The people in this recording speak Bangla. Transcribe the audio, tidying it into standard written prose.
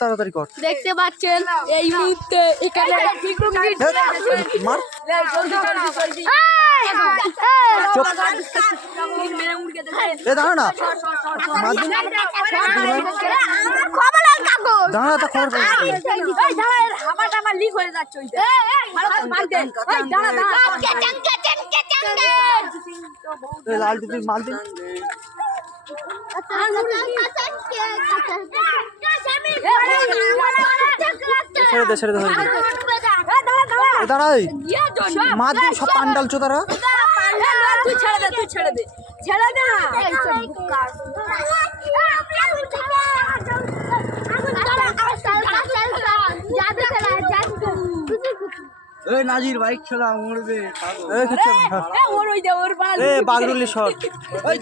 তাড়াতাড়ি কর। দেখতে পাচ্ছেন এই মুহূর্তে এখানে মার দাঁড়া না দাঁড়া তা খবর আমার লিক হয়ে যাচ্ছে লাল টুপি মাল দিন ছেড়ে দে দাঁড়াই মার দিন সব পান্ডাল চোদারা তুই ছেড়ে দে নাজির বাইক খেলা মরবে বাগরুলি শট ওই